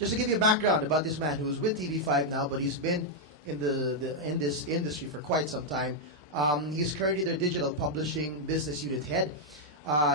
Just to give you a background about this man who's with TV5 now, but he's been in this industry for quite some time. He's currently their digital publishing business unit head.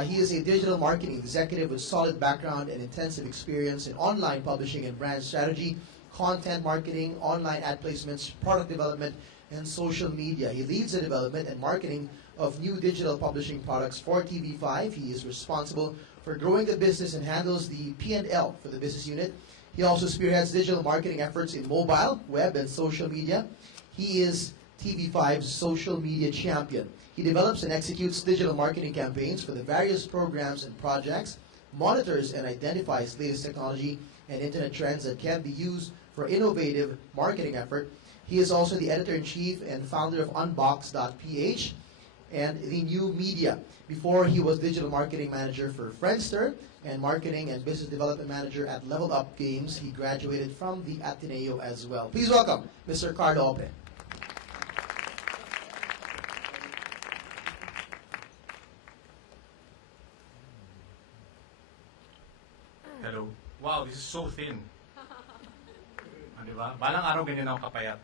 He is a digital marketing executive with solid background and intensive experience in online publishing and brand strategy, content marketing, online ad placements, product development, and social media. He leads the development and marketing of new digital publishing products for TV5. He is responsible for growing the business and handles the P&L for the business unit. He also spearheads digital marketing efforts in mobile, web, and social media. He is TV5's social media champion. He develops and executes digital marketing campaigns for the various programs and projects, monitors and identifies latest technology and internet trends that can be used for innovative marketing effort. He is also the editor-in-chief and founder of Unbox.ph and the New Media. Before, he was digital marketing manager for Friendster and marketing and business development manager at Level Up Games. He graduated from the Ateneo as well. Please welcome Mr. Carlo Ople. Hello. Wow, this is so thin. Di ba? Balang araw ganyan ako kapayat.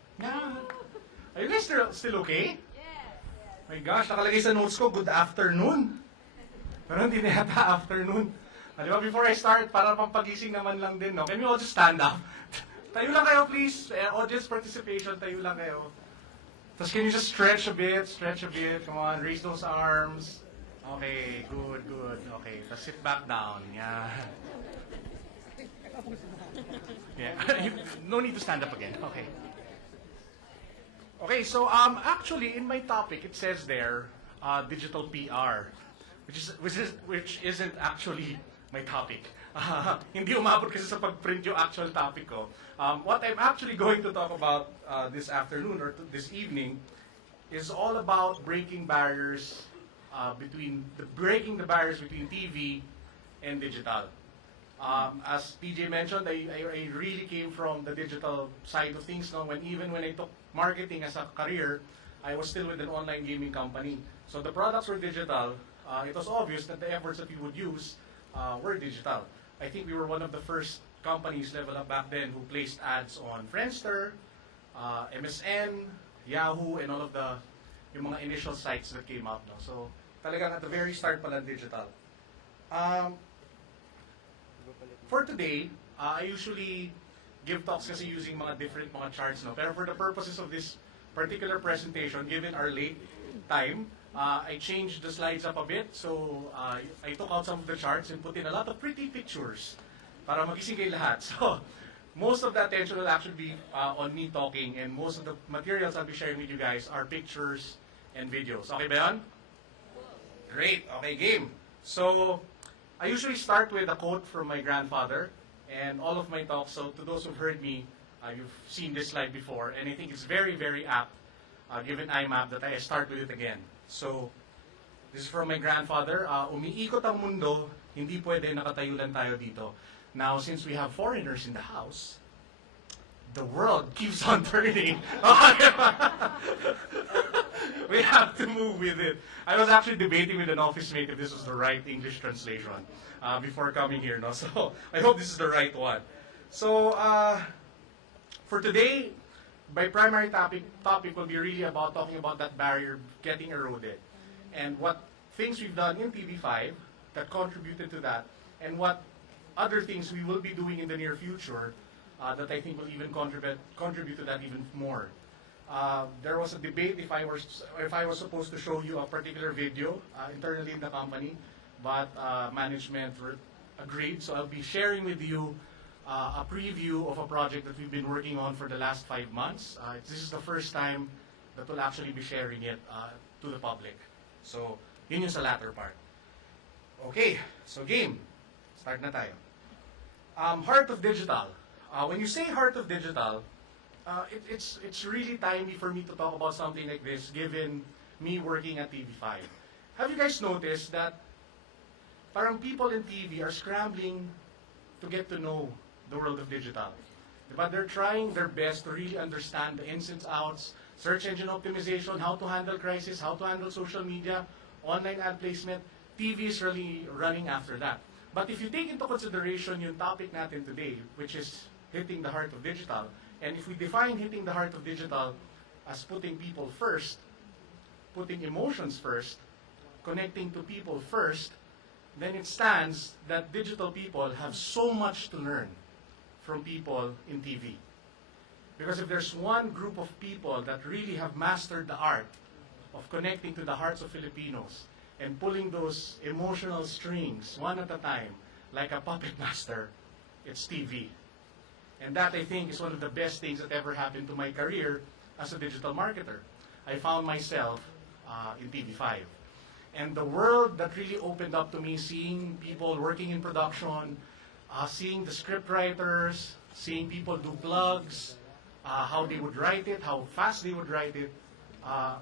Are you guys still okay? My gosh, nakalagay sa notes ko, good afternoon. Pero hindi na yata afternoon. Di ba, before I start, para pampagising naman lang din, no? Can we all just stand up? Tayo lang kayo, please. Audience participation, tayo lang kayo. Tapos can you just stretch a bit, Come on, raise those arms. Okay, good. Okay, tapos sit back down. Yeah. No need to stand up again. Okay. Okay, so actually in my topic it says there digital PR, which isn't actually my topic. Hindi umabot kasi sa pag-print yung actual topic ko. What I'm actually going to talk about this afternoon or this evening is all about breaking the barriers between TV and digital. As TJ mentioned, I really came from the digital side of things. No? Even when I took marketing as a career, I was still with an online gaming company. So the products were digital. It was obvious that the efforts that we would use were digital. I think we were one of the first companies, Level Up back then, who placed ads on Friendster, MSN, Yahoo, and all of yung mga initial sites that came up. No? So talagang at the very start pala digital. For today, I usually give talks kasi using mga different mga charts. No? Pero for the purposes of this particular presentation, given our late time, I changed the slides up a bit. So I took out some of the charts and put in a lot of pretty pictures para magising kayo lahat. So most of the attention will actually be on me talking, and most of the materials I'll be sharing with you guys are pictures and videos. Okay ba yan? Great. Okay, game. So I usually start with a quote from my grandfather and all of my talks. So to those who've heard me, you've seen this slide before, and I think it's very, very apt, given IMAP, that I start with it again. So this is from my grandfather. Umiikot ang mundo, hindi pwede nakatayo lang tayo dito. Now, since we have foreigners in the house, the world keeps on turning. We have to move with it. I was actually debating with an office mate if this was the right English translation before coming here. No? So I hope this is the right one. So for today, my primary topic will be really about talking about that barrier getting eroded and what things we've done in TV5 that contributed to that, and what other things we will be doing in the near future that I think will even contribute to that even more. There was a debate if I was supposed to show you a particular video internally in the company, but management agreed. So I'll be sharing with you a preview of a project that we've been working on for the last 5 months. This is the first time that we'll actually be sharing it to the public. So yun yung sa latter part. Okay, so game. Start na tayo. Heart of Digital. When you say Heart of Digital, it's really timely for me to talk about something like this, given me working at TV5. Have you guys noticed that parang people in TV are scrambling to get to know the world of digital? But they're trying their best to really understand the ins and outs, search engine optimization, how to handle crisis, how to handle social media, online ad placement. TV is really running after that. But if you take into consideration yung topic natin today, which is hitting the heart of digital, and if we define hitting the heart of digital as putting people first, putting emotions first, connecting to people first, then it stands that digital people have so much to learn from people in TV. Because if there's one group of people that really have mastered the art of connecting to the hearts of Filipinos and pulling those emotional strings one at a time, like a puppet master, it's TV. And that, I think, is one of the best things that ever happened to my career as a digital marketer. I found myself in TV5. And the world that really opened up to me, seeing people working in production, seeing the script writers, seeing people do plugs, how they would write it, how fast they would write it,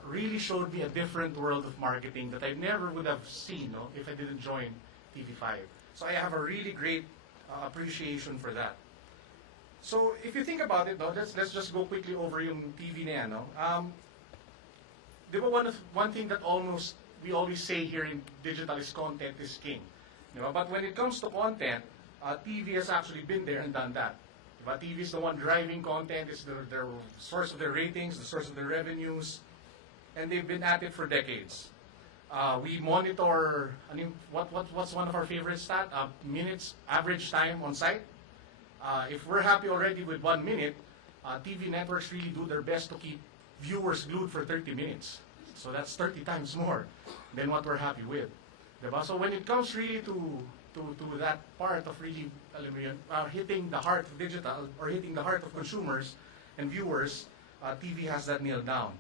really showed me a different world of marketing that I never would have seen if I didn't join TV5. So I have a really great appreciation for that. So if you think about it, let's just go quickly over yung TV na yan. Di ba one thing that we always say here in digital is content is king. But when it comes to content, TV has actually been there and done that. But TV is the one driving content, it's their source of their ratings, the source of their revenues, and they've been at it for decades. We monitor, what's one of our favorite stats? Minutes, average time on site. If we're happy already with 1 minute, TV networks really do their best to keep viewers glued for 30 minutes. So that's 30 times more than what we're happy with. Diba? So when it comes really to that part of really hitting the heart of digital or hitting the heart of consumers and viewers, TV has that nailed down.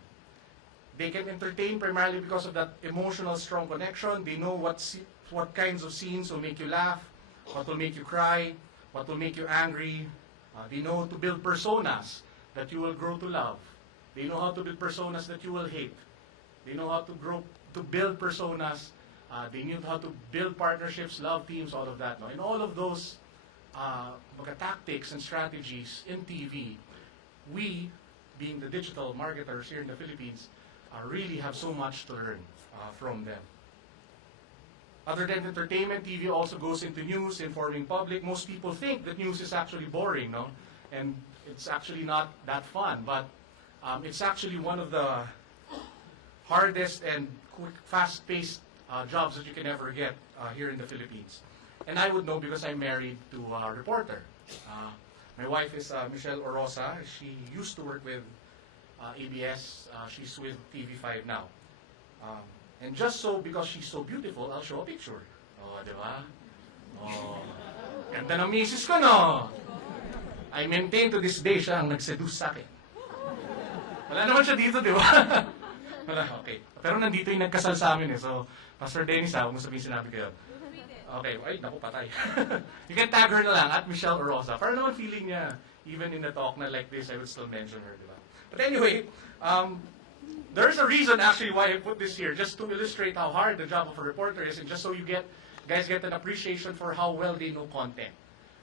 They can entertain primarily because of that emotional strong connection. They know what kinds of scenes will make you laugh, what will make you cry, what will make you angry. They know to build personas that you will grow to love. They know how to build personas that you will hate. They know how to build personas. They knew how to build partnerships, love teams, all of that. No? And all of those tactics and strategies in TV, we, being the digital marketers here in the Philippines, really have so much to learn from them. Other than entertainment, TV also goes into news, informing public. Most people think that news is actually boring, no? And it's actually not that fun, but it's actually one of the hardest and quick, fast-paced jobs that you can ever get here in the Philippines. And I would know because I'm married to a reporter. My wife is Michelle Orosa. She used to work with ABS. She's with TV5 now. And just so, because she's so beautiful, I'll show a picture. Oh, di ba? Oh, ganda ng misis ko, no? I maintain to this day siya ang nag-seduce sa akin. Wala naman siya dito, di ba? Wala, okay. Pero nandito yung nagkasal sa amin eh. So, Pastor Dennis, huwag mo sabihin sinabi kayo. Okay, ay, naku, patay. You can tag her na lang, at Michelle Orosa. Para naman feeling niya, even in a talk na like this, I would still mention her, di ba? But anyway, there's a reason actually why I put this here, just to illustrate how hard the job of a reporter is, and just so you guys get an appreciation for how well they know content.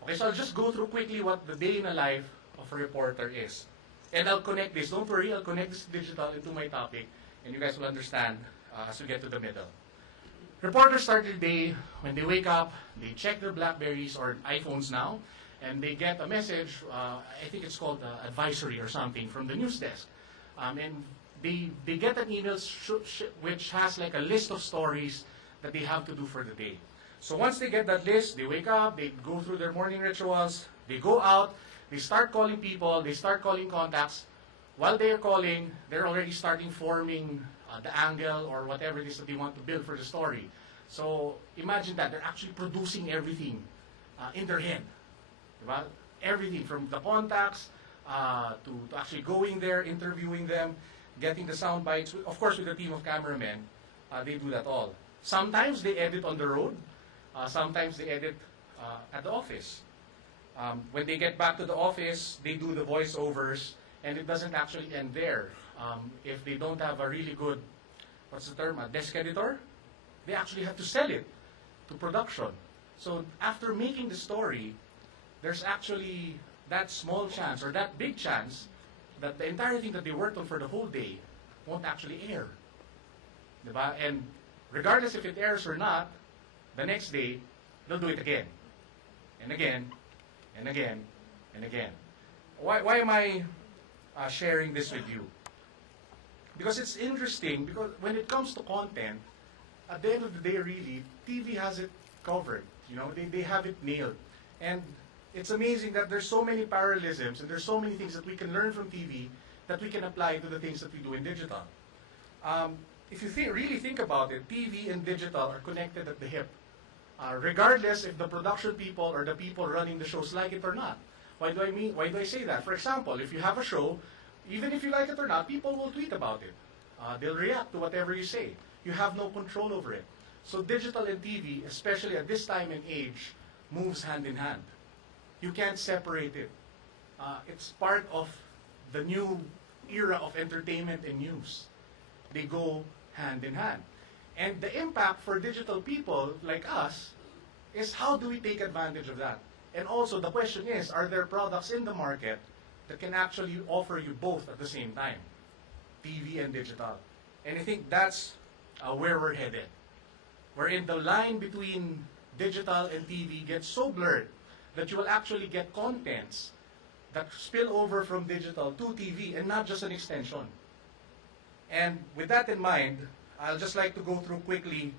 Okay, so I'll just go through quickly what the day in the life of a reporter is. And I'll connect this, don't worry, I'll connect this digital into my topic, and you guys will understand as we get to the middle. Reporters start their day when they wake up, they check their Blackberries or iPhones now, and they get a message, I think it's called advisory or something, from the news desk. And they get an email which has like a list of stories that they have to do for the day. So once they get that list, they wake up, they go through their morning rituals, they go out, they start calling people, they start calling contacts. While they are calling, they're already starting forming the angle or whatever it is that they want to build for the story. So imagine that, they're actually producing everything in their head. Diba? Everything from the contacts to actually going there, interviewing them, getting the sound bites. Of course, with a team of cameramen, they do that all. Sometimes they edit on the road. Sometimes they edit at the office. When they get back to the office, they do the voiceovers, and it doesn't actually end there. If they don't have a really good, what's the term, a desk editor, they actually have to sell it to production. So after making the story, there's actually that small chance or that big chance that the entire thing that they worked on for the whole day won't actually air. Diba? And regardless if it airs or not, the next day, they'll do it again, and again, and again, and again. Why am I sharing this with you? Because it's interesting, because when it comes to content, at the end of the day, really, TV has it covered. You know, they have it nailed. And it's amazing that there's so many parallelisms and there's so many things that we can learn from TV that we can apply to the things that we do in digital. If you really think about it, TV and digital are connected at the hip. Regardless if the production people or the people running the shows like it or not. Why do I say that? For example, if you have a show, even if you like it or not, people will tweet about it. They'll react to whatever you say. You have no control over it. So digital and TV, especially at this time and age, moves hand in hand. You can't separate it. It's part of the new era of entertainment and news. They go hand in hand. And the impact for digital people like us is how do we take advantage of that? And also the question is, are there products in the market that can actually offer you both at the same time? TV and digital. And I think that's where we're headed. Wherein the line between digital and TV gets so blurred that you will actually get contents that spill over from digital to TV and not just an extension. And with that in mind, I'll just like to go through quickly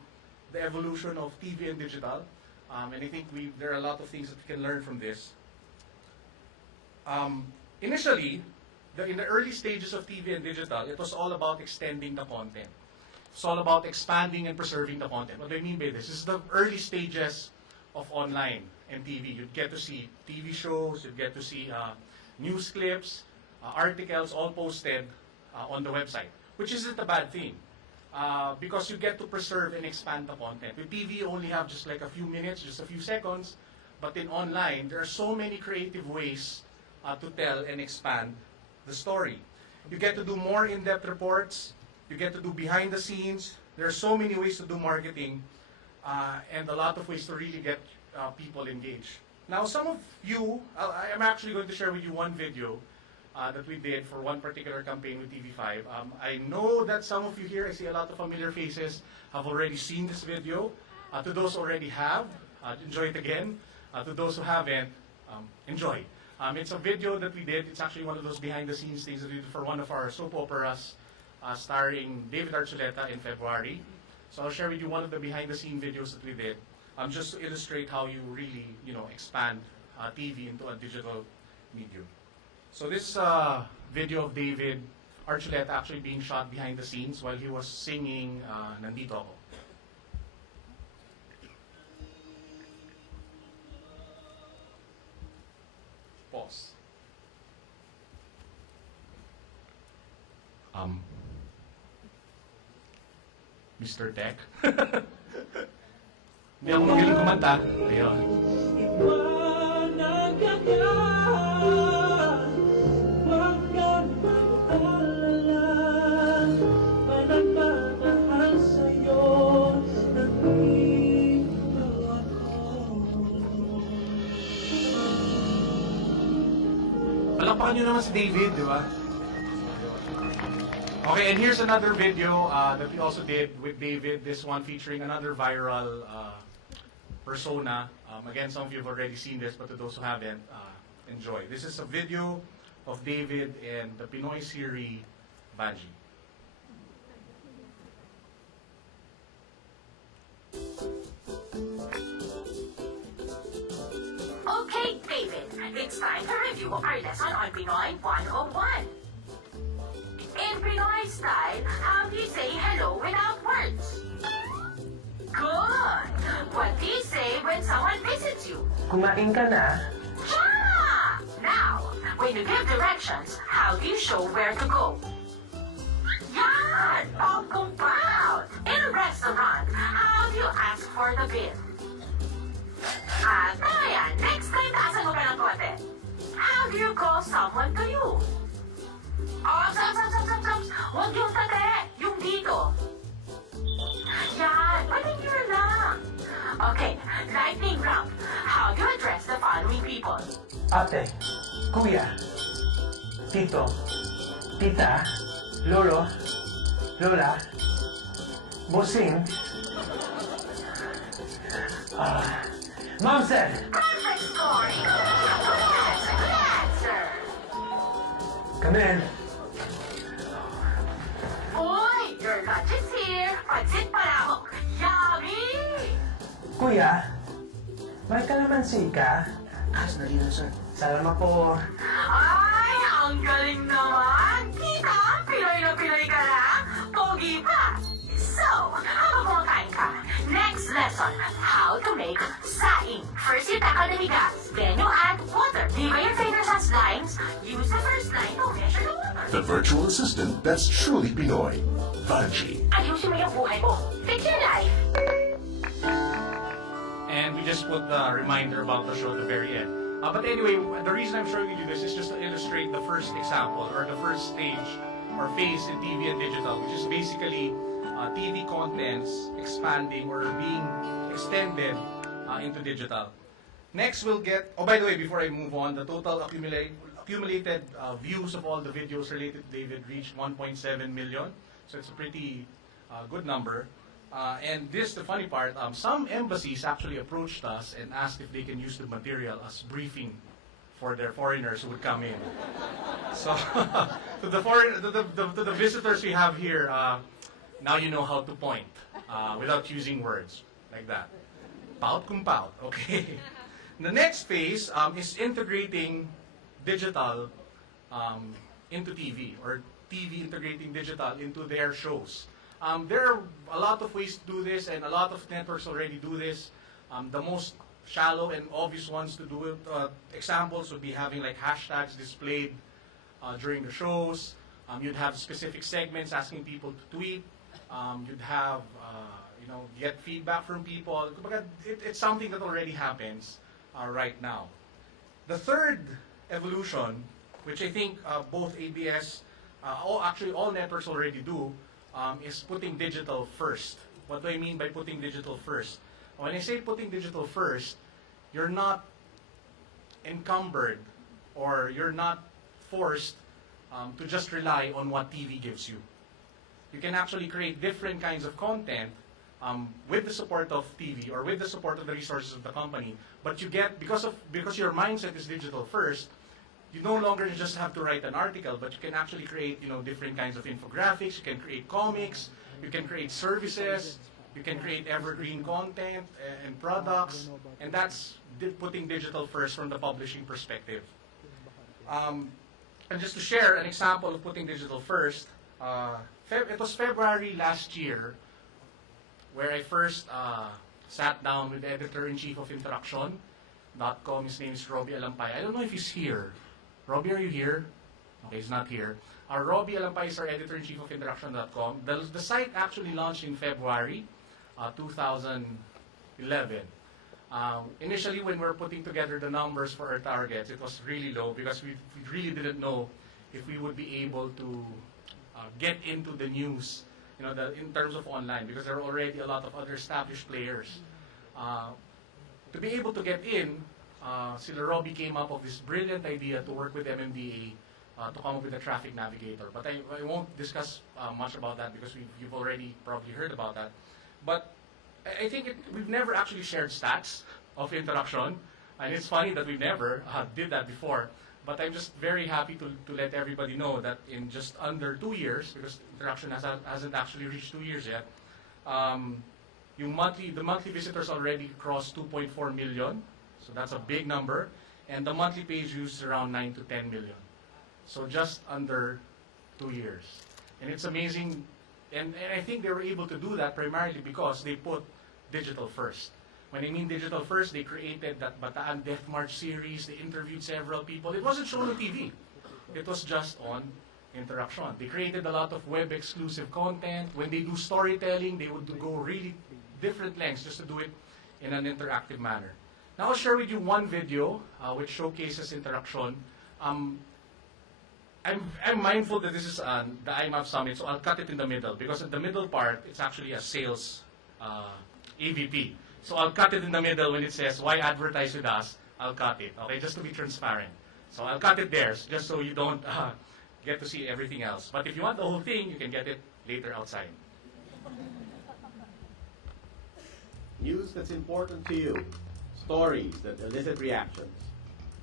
the evolution of TV and digital. And I think there are a lot of things that we can learn from this. Initially, in the early stages of TV and digital, it was all about extending the content. It's all about expanding and preserving the content. What do I mean by this? This is the early stages of online and TV. You'd get to see TV shows, you'd get to see news clips, articles, all posted on the website, which isn't a bad thing. Because you get to preserve and expand the content. With TV, you only have just like a few minutes, just a few seconds. But in online, there are so many creative ways to tell and expand the story. You get to do more in-depth reports. You get to do behind the scenes. There are so many ways to do marketing and a lot of ways to really get people engaged. Now, some of you, I'm actually going to share with you one video that we did for one particular campaign with TV5. I know that some of you here, I see a lot of familiar faces, have already seen this video. To those who already have, enjoy it again. To those who haven't, enjoy. It's a video that we did. It's actually one of those behind-the-scenes things that we did for one of our soap operas starring David Archuleta in February. So I'll share with you one of the behind-the-scene videos that we did, just to illustrate how you really, expand TV into a digital medium. So this video of David Archuleta actually being shot behind the scenes while he was singing Nandito Ako. Pause. Mr. Tech. Hindi ako magaling kumanta. Ayun. Palakpakan nyo naman si David, di ba? Okay, and here's another video that we also did with David, this one featuring another viral persona. Again, some of you have already seen this, but to those who haven't, enjoy. This is a video of David and the Pinoy series Banji. Okay, David, it's time to review our lesson on Pinoy 101. In Pinoy style, how do you say hello without words? Good! What do you say when someone visits you? Kumain ka na? Yeah! Now, when you give directions, how do you show where to go? Yan! All compound! In a restaurant, how do you ask for the bill? Tama yan! Next time, taasan mo pa ng konti. How do you call someone to you? Oh, stops! Huwag yung tate! Yung dito! Yan! Paling yun lang! Okay, lightning round. How do you address the following people? Ate, kuya, tito, tita, lolo, lola, bossing, Mom said, Perfect score! That's a good answer! come in. Uy, your lunch is here! Pansit palabok! Yummy! Kuya, may kalamansi ka? Sandali lang, sir. Salamat po. Ay, ang galing naman! Kita, Pinoy na Pinoy ka lang! Pogi pa! So, habang kumakain ka, next lesson, how to make saing. First, you tackle the bigas, then you add water. Di ba yung fingers has lines? Use the first line to measure the water. The virtual assistant that's truly Pinoy. Vanji. Ayusin mo yung buhay mo. Fix your life. And we just put the reminder about the show at the very end. But anyway, the reason I'm showing you this is just to illustrate the first example or the first stage or phase in TV and digital, which is basically TV contents expanding or being extended into digital. Next, we'll get, oh, by the way, before I move on, the total accumulated views of all the videos related to David reached 1.7 million. So it's a pretty good number. And this, the funny part, some embassies actually approached us and asked if they can use the material as briefing for their foreigners who would come in. So, to the visitors we have here, now you know how to point without using words like that. Pout kung pout, okay. The next phase is integrating digital into TV, or TV integrating digital into their shows. There are a lot of ways to do this, and a lot of networks already do this. The most shallow and obvious ones to do it, examples would be having like hashtags displayed during the shows. You'd have specific segments asking people to tweet. You'd have, get feedback from people. It's something that already happens right now. The third evolution, which I think both ABS, all networks already do, is putting digital first. What do I mean by putting digital first? When I say putting digital first, you're not encumbered or you're not forced to just rely on what TV gives you. You can actually create different kinds of content with the support of TV or with the support of the resources of the company. But you get, because your mindset is digital first, you no longer just have to write an article, but you can actually create, different kinds of infographics. You can create comics. You can create services. You can create evergreen content and products, and that's putting digital first from the publishing perspective. And just to share an example of putting digital first, it was February last year where I first sat down with the editor-in-chief of Interaction.com. His name is Robbie Alampay. I don't know if he's here. Robbie, are you here? Okay, he's not here. Robbie Alampay is our editor-in-chief of Interaction.com. The site actually launched in February 2011. Initially, when we were putting together the numbers for our targets, it was really low because we really didn't know if we would be able to get into the news, in terms of online, because there are already a lot of other established players. To be able to get in, Sila Robbie came up with this brilliant idea to work with MMDA to come up with a traffic navigator. But I won't discuss much about that because you've already probably heard about that. But I think we've never actually shared stats of Interaction. And it's funny that we never did that before. But I'm just very happy to let everybody know that in just under 2 years, because Interaction hasn't actually reached 2 years yet, the monthly visitors already crossed 2.4 million. So that's a big number. And the monthly page views is around 9 to 10 million. So just under 2 years. And it's amazing. And I think they were able to do that primarily because they put digital first. When I mean digital first, they created that Bataan Death March series. They interviewed several people. It wasn't shown on TV. It was just on Interaction. They created a lot of web-exclusive content. When they do storytelling, they would go really different lengths just to do it in an interactive manner. Now I'll share with you one video which showcases Interaction. I'm mindful that this is the IMAP Summit, so I'll cut it in the middle because in the middle part, it's actually a sales AVP. So I'll cut it in the middle when it says, why advertise with us? I'll cut it, okay, just to be transparent. So I'll cut it there, just so you don't get to see everything else. But if you want the whole thing, you can get it later outside. News that's important to you. stories that elicit reactions,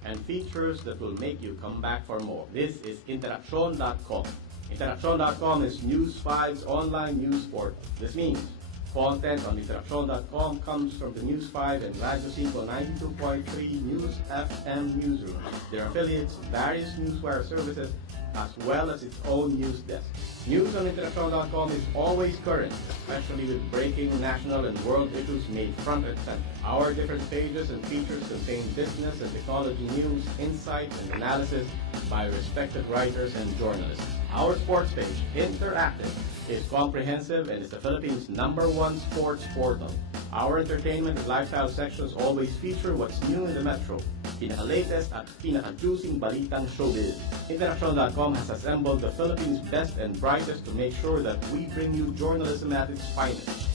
and features that will make you come back for more. This is Interacción.com. Interacción.com is News 5's online news portal. This means content on Interacción.com comes from the News 5 and Radio 5 92.3 News FM newsroom, their affiliates, various newswire services, as well as its own news desk. News on Interacción.com is always current, especially with breaking national and world issues made front and center. Our different pages and features contain business and technology news, insights, and analysis by respected writers and journalists. Our sports page, Interactive, is comprehensive and is the Philippines' #1 sports portal. Our entertainment and lifestyle sections always feature what's new in the metro, pinaka-latest at pinaka-juicing balitang showbiz. Interacción.com has assembled the Philippines' best and brightest to make sure that we bring you journalism at its finest.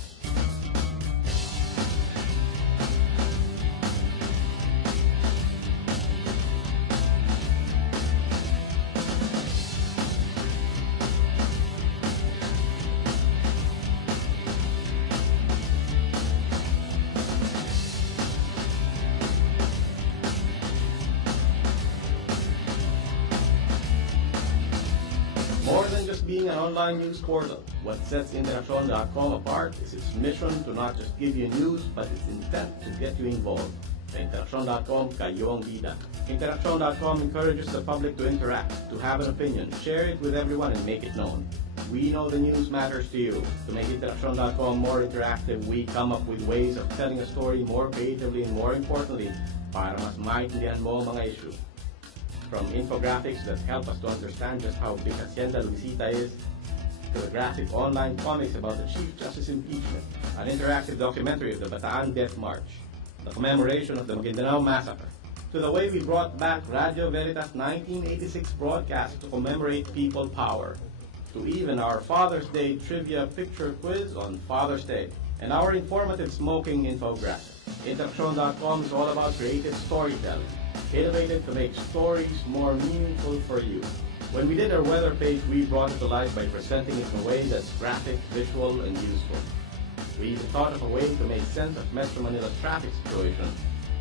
More than just being an online news portal, what sets Interacción.com apart is its mission to not just give you news, but its intent to get you involved. Sa Interacción.com, kayo ang bida. Interacción.com encourages the public to interact, to have an opinion, share it with everyone, and make it known. We know the news matters to you. To make Interacción.com more interactive, we come up with ways of telling a story more creatively and more importantly, para mas maintindihan mo ang mga issue. From infographics that help us to understand just how big Hacienda Luisita is, to the graphic online comics about the Chief Justice impeachment, an interactive documentary of the Bataan Death March, the commemoration of the Maguindanao Massacre, to the way we brought back Radio Veritas' 1986 broadcast to commemorate People Power, to even our Father's Day trivia picture quiz on Father's Day, and our informative smoking infographic. Interacción.com is all about creative storytelling, innovated to make stories more meaningful for you. When we did our weather page, we brought it to life by presenting it in a way that's graphic, visual, and useful. We even thought of a way to make sense of Metro Manila's traffic situation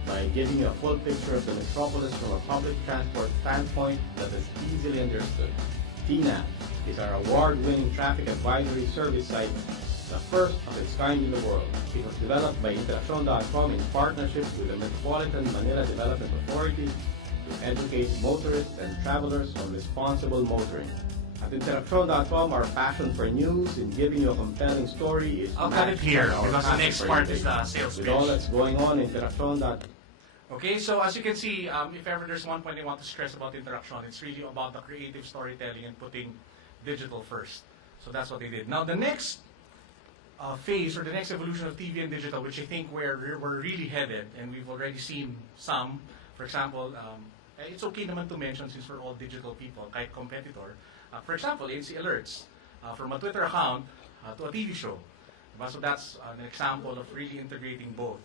by giving you a full picture of the metropolis from a public transport standpoint that is easily understood. TNAV is our award-winning traffic advisory service site, the first of its kind in the world. It was developed by Interacción.com in partnership with the Metropolitan Manila Development Authority to educate motorists and travelers on responsible motoring. At Interacción.com, our passion for news and giving you a compelling story is I'll cut it here because the next part is the sales With pitch. Oh, all that's going on, Interacción.com. Okay, so as you can see, if ever there's one point I want to stress about Interaction, it's really about the creative storytelling and putting digital first. So that's what they did. Now the next phase or the next evolution of TV and digital, which I think we're really headed, and we've already seen some. For example, it's okay naman to mention since we're all digital people, kahit competitor. For example, ANC alerts from a Twitter account to a TV show. So that's an example of really integrating both.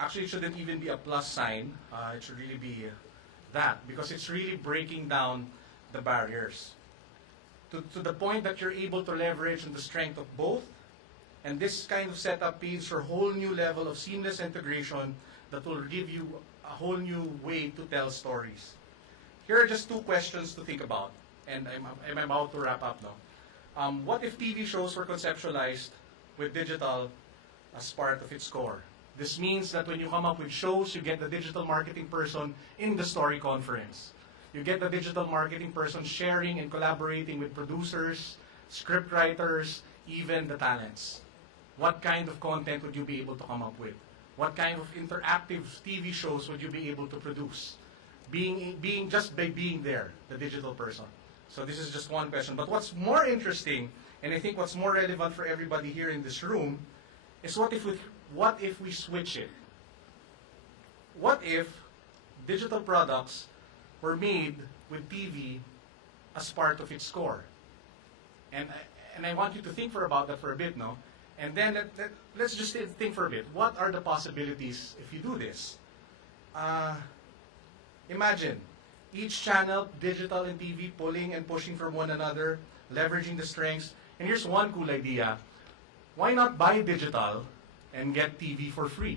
Actually, it shouldn't even be a plus sign. It should really be that because it's really breaking down the barriers to the point that you're able to leverage on the strength of both. And this kind of setup paves for a whole new level of seamless integration that will give you a whole new way to tell stories. Here are just two questions to think about, and I'm about to wrap up now. What if TV shows were conceptualized with digital as part of its core? This means that when you come up with shows, you get the digital marketing person in the story conference. You get the digital marketing person sharing and collaborating with producers, script writers, even the talents. What kind of content would you be able to come up with? What kind of interactive TV shows would you be able to produce? Just by being there, the digital person. So this is just one question. But what's more interesting, and I think what's more relevant for everybody here in this room, is what if we switch it? What if digital products were made with TV as part of its core? And I want you to think about that for a bit, no? And then let's just think for a bit. What are the possibilities if you do this? Imagine each channel, digital and TV, pulling and pushing from one another, leveraging the strengths. And here's one cool idea. Why not buy digital and get TV for free?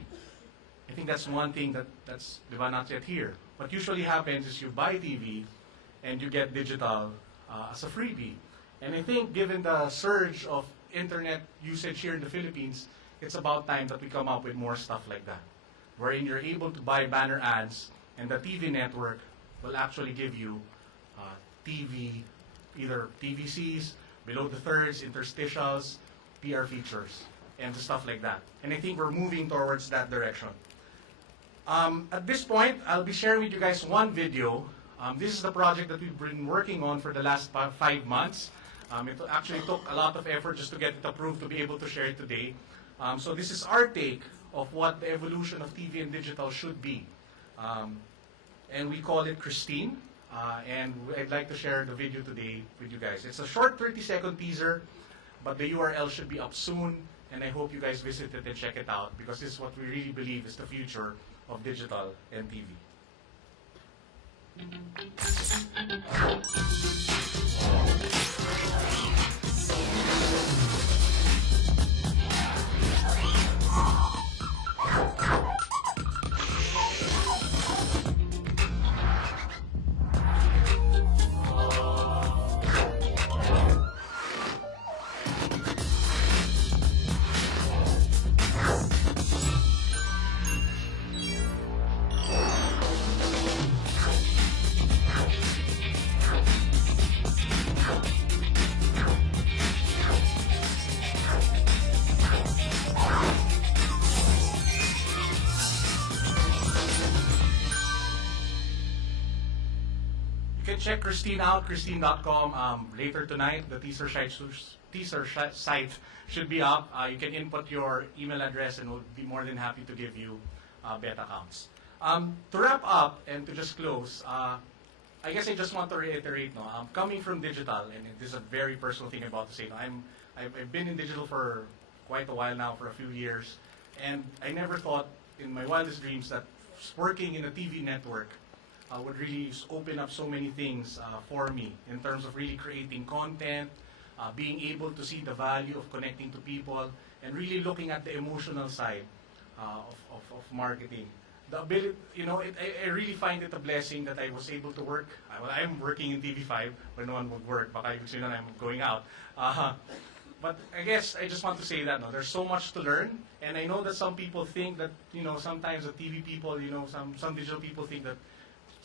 I think that's one thing that's diba, not yet here. What usually happens is you buy TV and you get digital as a freebie. And I think given the surge of internet usage here in the Philippines, it's about time that we come up with more stuff like that, wherein you're able to buy banner ads and the TV network will actually give you TV, either TVCs, below the thirds, interstitials, PR features, and stuff like that. And I think we're moving towards that direction. At this point, I'll be sharing with you guys one video. This is the project that we've been working on for the last 5 months. It actually took a lot of effort just to get it approved to be able to share it today. So this is our take of what the evolution of TV and digital should be. And we call it Christine. And I'd like to share the video today with you guys. It's a short 30-second teaser, but the URL should be up soon. And I hope you guys visit it and check it out, because this is what we really believe is the future of digital and TV. You can check Christine out, Christine.com. Later tonight, the teaser site should be up. You can input your email address and we'll be more than happy to give you beta accounts. To wrap up and to just close, I guess I just want to reiterate, no, coming from digital, and this is a very personal thing about to say, no, I've been in digital for quite a while now, for a few years, and I never thought in my wildest dreams that working in a TV network would really open up so many things for me in terms of really creating content, being able to see the value of connecting to people, and really looking at the emotional side of marketing. The ability, you know, I really find it a blessing that I was able to work. Well, I'm working in TV5, but no one would work. Baka yung sino na I'm going out. But I guess I just want to say that no, there's so much to learn, and I know that some people think that, you know, sometimes the TV people, you know, some digital people think that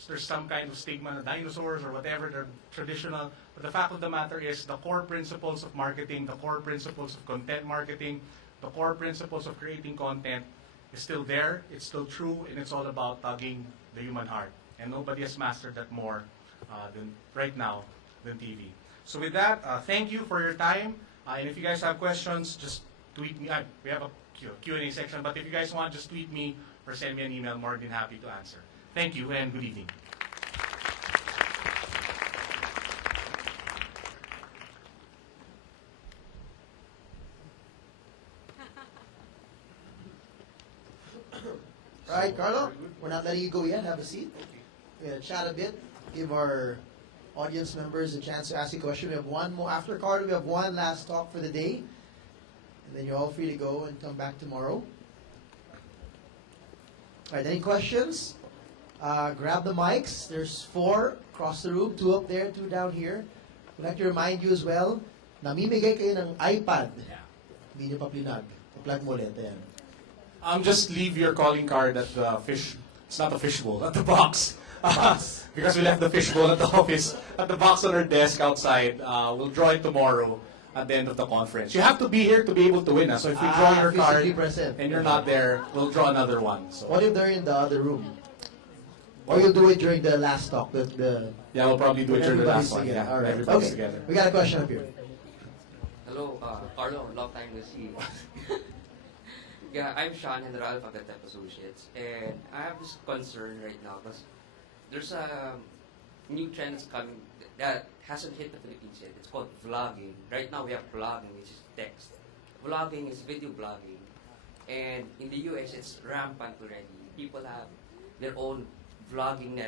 there's some kind of stigma na dinosaurs or whatever, they're traditional. But the fact of the matter is the core principles of marketing, the core principles of content marketing, the core principles of creating content is still there, it's still true, and it's all about tugging the human heart. And nobody has mastered that more than right now than TV. So with that, thank you for your time. And if you guys have questions, just tweet me. We have a Q&A section, but if you guys want, just tweet me or send me an email. More than happy to answer. Thank you and good evening. All right, Carlo, we're not letting you go yet. Have a seat. We're going to chat a bit, give our audience members a chance to ask you a question. We have one more. After Carlo, we have one last talk for the day. And then you're all free to go and come back tomorrow. All right, any questions? Grab the mics. There's 4 across the room, 2 up there, 2 down here. I'd like to remind you as well, namimigay kayo ng iPad. Hindi nyo pa plinag. Pa-plug mo ulit. Ayan. Just leave your calling card at the fish. It's not a fishbowl, at the box. Because we left the fishbowl at the office, at the box on our desk outside. We'll draw it tomorrow at the end of the conference. You have to be here to be able to win. So if you draw your card and you're not there, we'll draw another one. So. What if they're in the other room? Or you'll do it during the last talk. Yeah, we'll probably do it during the last one. Yeah, all right. everybody's Okay. together. We got a question up here. Hello, Carlo. Long time no see. Yeah, I'm Sean General, Pagkatep Associates, and I have this concern right now because there's a new trend that's coming that hasn't hit the Philippines yet. It's called vlogging. Right now we have blogging, which is text. Vlogging is video blogging, and in the US it's rampant already. People have their own vlogging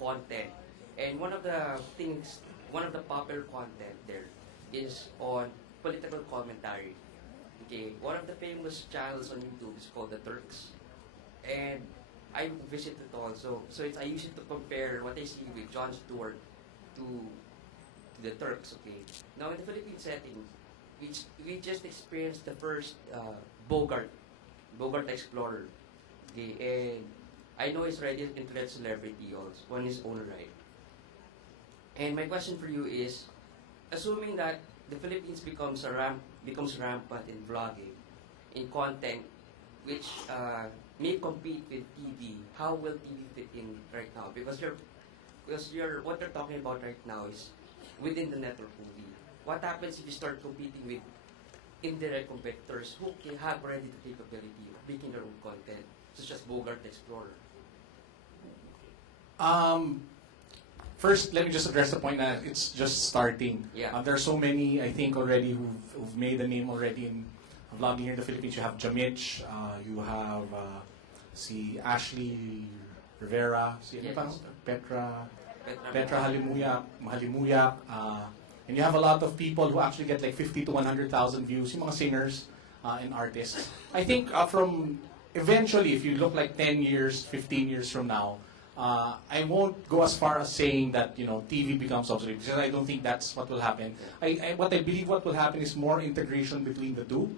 content, and one of the popular content there is on political commentary. Okay, one of the famous channels on YouTube is called The Turks. and I visited also. So I use it to compare what I see with Jon Stewart to the Turks. Okay. Now in the Philippine setting, we just experienced the first Bogart Explorer. Okay, and I know he's already an internet celebrity also on his own right. And my question for you is, assuming that the Philippines becomes rampant in vlogging, in content which may compete with TV, how will TV fit in right now? Because what you're talking about right now is within the network movie. What happens if you start competing with indirect competitors who can have already the capability of making their own content, such as Bogart Explorer? First, let me just address the point that it's just starting. Yeah. There are so many, I think, already who've made a name already in vlogging here in the Philippines. You have Jamich, you have si Ashley Rivera, si ano Yes. pa? Petra Halimuyak, and you have a lot of people who actually get like 50 to 100,000 views, yung mga singers and artists. I think from eventually, if you look like 10 years, 15 years from now, I won't go as far as saying that TV becomes obsolete, because I don't think that's what will happen. What I believe what will happen is more integration between the two.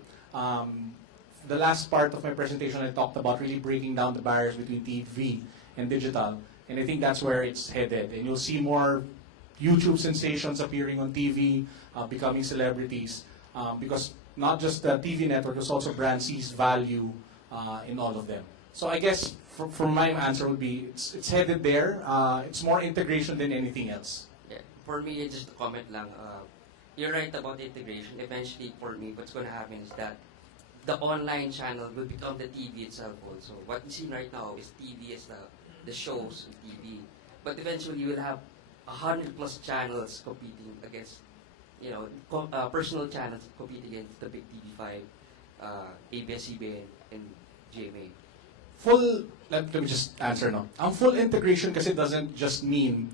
The last part of my presentation, I talked about really breaking down the barriers between TV and digital, and I think that's where it's headed. And you'll see more YouTube sensations appearing on TV, becoming celebrities, because not just the TV network, there's also brand sees value in all of them. So I guess for my answer would be it's headed there. It's more integration than anything else. Yeah. For me, just a comment lang. You're right about the integration. Eventually, for me, what's going to happen is that the online channel will become the TV itself also. What we see right now is TV as the shows on TV. But eventually, you will have 100+ channels competing against, personal channels competing against the big TV5, ABS-CBN, and GMA. Let me just answer no. Ang full integration kasi doesn't just mean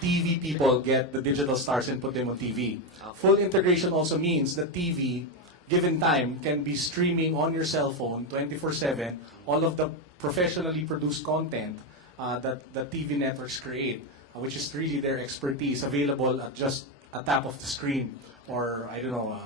TV people get the digital stars and put them on TV. Full integration also means that TV, given time, can be streaming on your cell phone 24/7 all of the professionally produced content that the TV networks create, which is really their expertise, available at just a tap of the screen, or I don't know,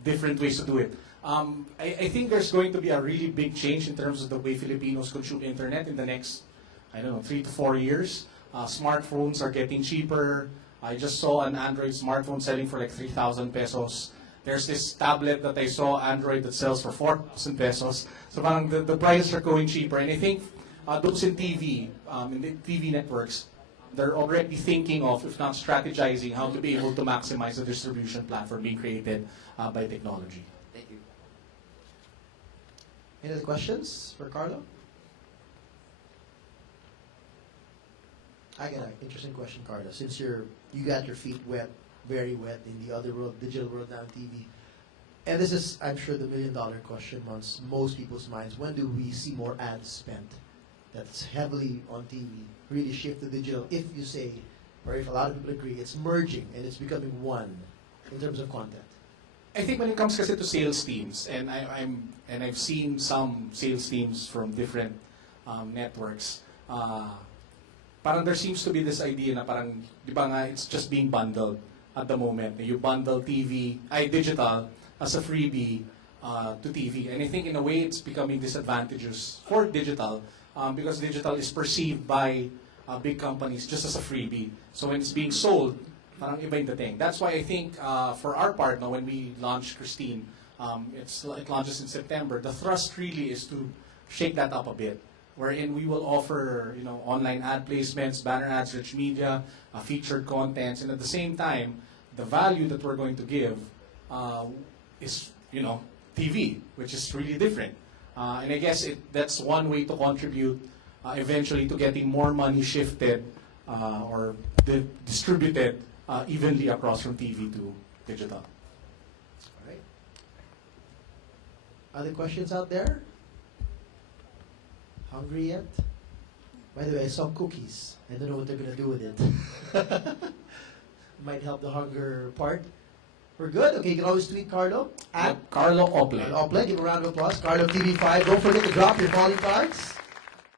different ways to do it. I think there's going to be a really big change in terms of the way Filipinos consume internet in the next, 3 to 4 years. Smartphones are getting cheaper. I just saw an Android smartphone selling for like 3,000 pesos. There's this tablet that I saw, Android, that sells for 4,000 pesos. So parang the prices are going cheaper. And I think those in TV, in the TV networks, they're already thinking of, if not strategizing, how to be able to maximize the distribution platform being created by technology. Thank you. Any other questions for Carlo? I got an interesting question, Carlo. Since you got your feet wet, very wet in the other world, digital world now, TV. And this is, I'm sure, the million-dollar question on most people's minds. When do we see more ads spent that's heavily on TV really shift to digital? If you say, or if a lot of people agree, it's merging and it's becoming one in terms of content. I think when it comes kasi to sales teams, and I've seen some sales teams from different networks, parang there seems to be this idea na parang, di ba nga, it's just being bundled at the moment. You bundle digital as a freebie to TV. And I think in a way it's becoming disadvantageous for digital because digital is perceived by big companies just as a freebie. So when it's being sold, parang iba yung dating. That's why I think for our part, now, when we launch Christine, it launches in September, the thrust really is to shake that up a bit, wherein we will offer online ad placements, banner ads, rich media, featured contents, and at the same time, the value that we're going to give is TV, which is really different. And I guess that's one way to contribute eventually to getting more money shifted or distributed evenly across from TV to digital. All right. Other questions out there? Hungry yet? By the way, I saw cookies. I don't know what they're going to do with it. Might help the hunger part. We're good? Okay, you can always tweet Carlo at Carlo Ople. Ople. Give a round of applause. Carlo TV5. Don't forget to drop your calling cards.